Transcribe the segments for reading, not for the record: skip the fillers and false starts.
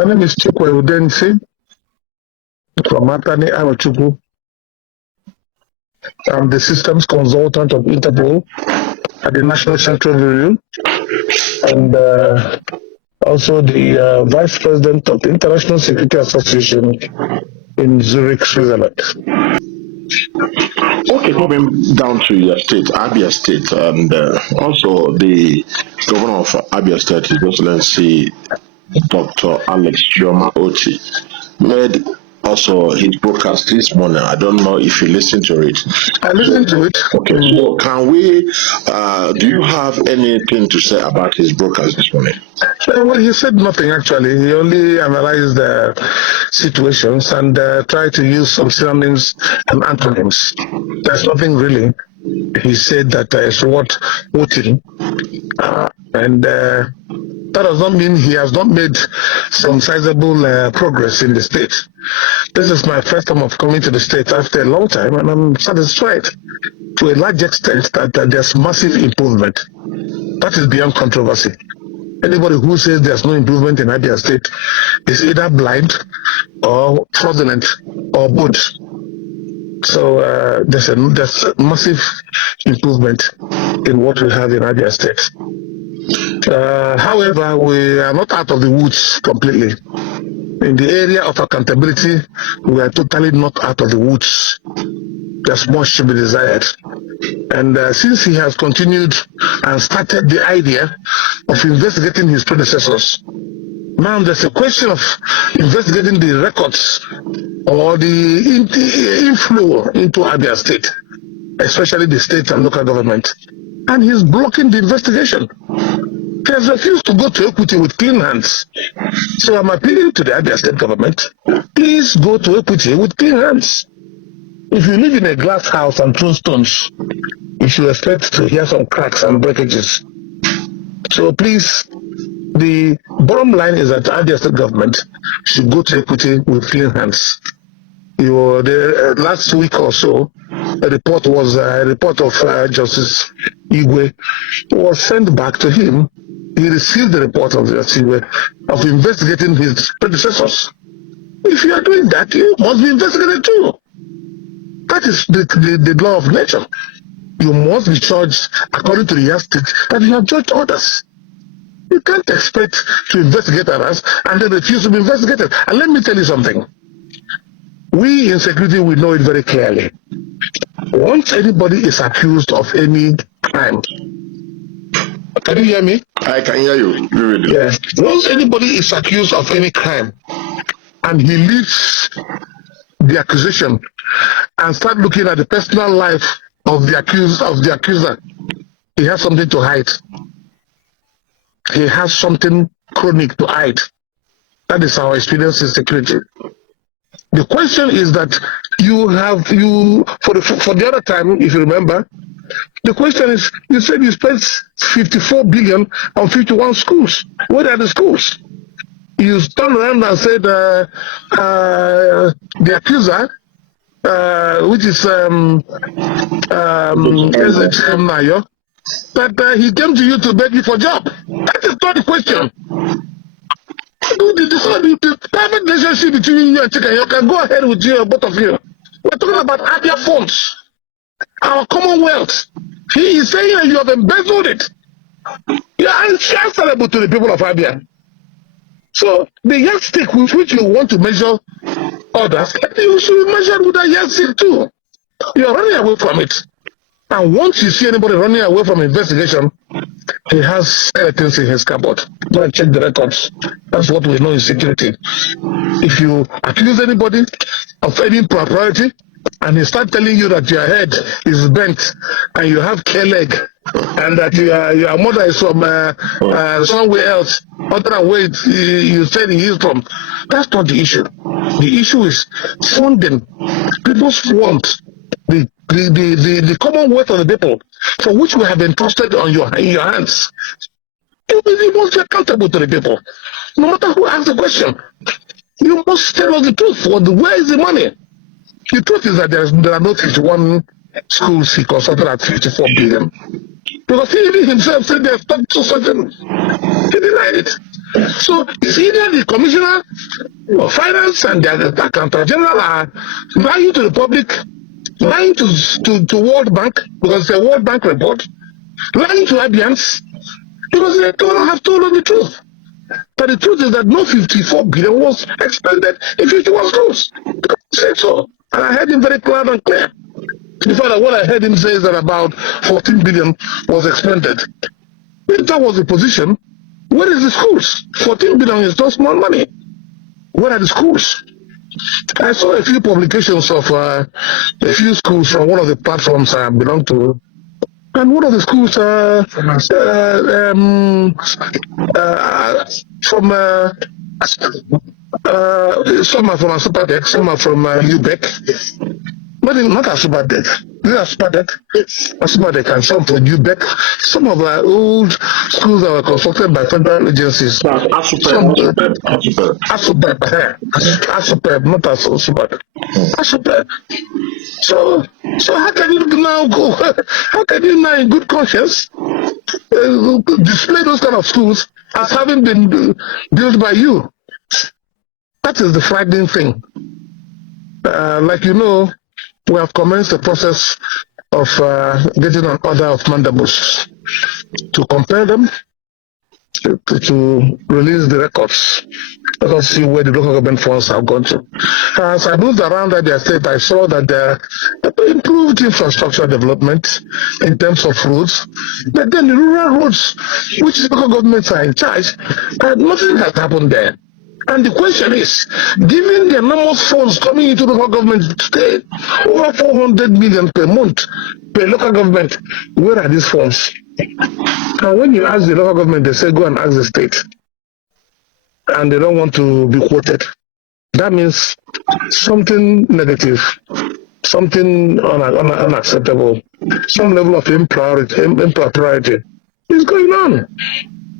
My name is Chikwe Udensi from Matane Arochukwu. I'm the systems consultant of Interpol at the National Central Bureau, and also the vice president of the International Security Association in Zurich, Switzerland. Okay, moving down to your state, Abia State, and also the governor of Abia State, His Excellency Dr. Alex Chioma Oti, made also his broadcast this morning. I don't know if you listened to it. I listened to it. Okay, so can we, do you have anything to say about his broadcast this morning? Well, he said nothing actually. He only analyzed the situations and tried to use some synonyms and antonyms. There's nothing really. He said that is what voting, and that does not mean he has not made some sizable progress in the state. This is my first time of coming to the state after a long time, and I'm satisfied to a large extent that there's massive improvement. That is beyond controversy. Anybody who says there's no improvement in Abia State is either blind or fraudulent or both. So there's a massive improvement in what we have in Abia State. However, we are not out of the woods completely. In the area of accountability, we are totally not out of the woods. There's much to be desired. And since he has continued and started the idea of investigating his predecessors, now there's a question of investigating the records or the inflow into Abia State, especially the state and local government. And he's blocking the investigation. He has refused to go to equity with clean hands. So I'm appealing to the Abia State government, please go to equity with clean hands. If you live in a glass house and throw stones, you should expect to hear some cracks and breakages. So please, the bottom line is that the Abia State government should go to equity with clean hands. Last week or so, a report of Justice Igwe was sent back to him. He received the report of Justice Igwe of investigating his predecessors. If you are doing that, you must be investigated too. That is the law of nature. You must be charged according to the yardstick that you have judged others. You can't expect to investigate others and then refuse to be investigated. And let me tell you something. We in security, we know it very clearly. Once anybody is accused of any crime, can you hear me? I can hear you. Yes. Once anybody is accused of any crime and he leaves the accusation and start looking at the personal life of the accuser, he has something to hide. He has something chronic to hide. That is our experience in security. The question is that for the other time, if you remember, the question is, you said you spent 54 billion on 51 schools. Where are the schools? You turned around and said the accuser, which is Nayo, that he came to you to beg you for a job. That is not the question. The private relationship between you and Chikwe, you can go ahead with you, both of you. We're talking about Abia funds, our commonwealth. He is saying that you have embezzled it. You are answerable to the people of Abia. So the yardstick with which you want to measure others, you should be measured with a yardstick too. You are running away from it. And once you see anybody running away from investigation, he has skeletons in his cupboard. Go and check the records. That's what we know in security. If you accuse anybody of any impropriety and he start telling you that your head is bent and you have care leg and that your mother is from somewhere else other than where you said he is from, that's not the issue. The issue is funding. People want the commonwealth of the people for which we have been trusted in your hands. You must be accountable to the people. No matter who asks the question, you must tell us the truth. Where is the money? The truth is that there are no 51 schools he consulted at 54 billion. Because he himself said they have talked to certain. He denied it. So it's either the Commissioner of Finance and the Accountant General are lying to the public, lying to World Bank, because it's a World Bank report, lying to Abians, because they don't have told us the truth. But the truth is that no 54 billion was expended in 51 schools. Because he said so. And I heard him very clear and clear. In fact, what I heard him say is that about 14 billion was expended. If that was the position, where is the schools? 14 billion is not small money. Where are the schools? I saw a few publications of a few schools from one of the platforms I belong to. And one of the schools some are from Asupadek, some are from UBEC. But not Asupadek. These are Asupadek and some from UBEC. Some of our old schools that were constructed by federal agencies. Asupeb, not Asupeb. Asupeb. So how can you now go? How can you now, in good conscience, display those kind of schools as having been built by you? That is the frightening thing. Like you know, we have commenced the process of getting an order of mandamus to compare them, to release the records. Let us see where the local government funds have gone to. As I moved around Abia State, I saw that there improved infrastructure development in terms of roads, but then the rural roads, which local governments are in charge, nothing has happened there. And the question is, given the enormous funds coming into the local government today, over 400 million per month per local government, where are these funds? And when you ask the local government, they say go and ask the state. And they don't want to be quoted. That means something negative, something unacceptable, some level of impropriety is going on.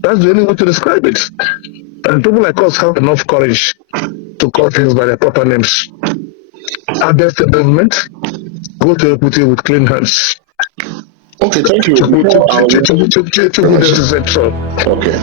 That's the only way to describe it. And people like us have enough courage to call things by their proper names. Address the government, go to equity with clean hands. Okay, thank you. Okay.